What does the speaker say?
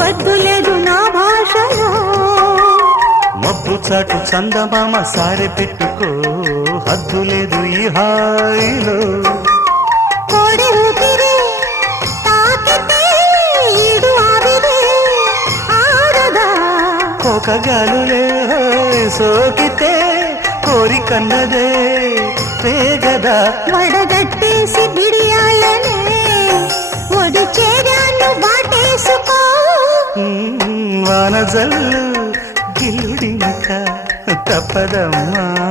వద్దు లేదు నా భాషలో. మబ్బు చాటు చందమామ సారె పెట్టుకో, హద్దు లేదు ఈ హాయిలో. కోడి ఊపిరి తాకితే ఈడు ఆవిరే ఆడదా. కోకగాలులే సోకితే కోరికన్నదే పేగదా. వడగట్టేసి బిడియాలనే ఒడి చేరాను బాటేసుకో. వానజల్లు గిల్లుడింక తప్పదమ్మా.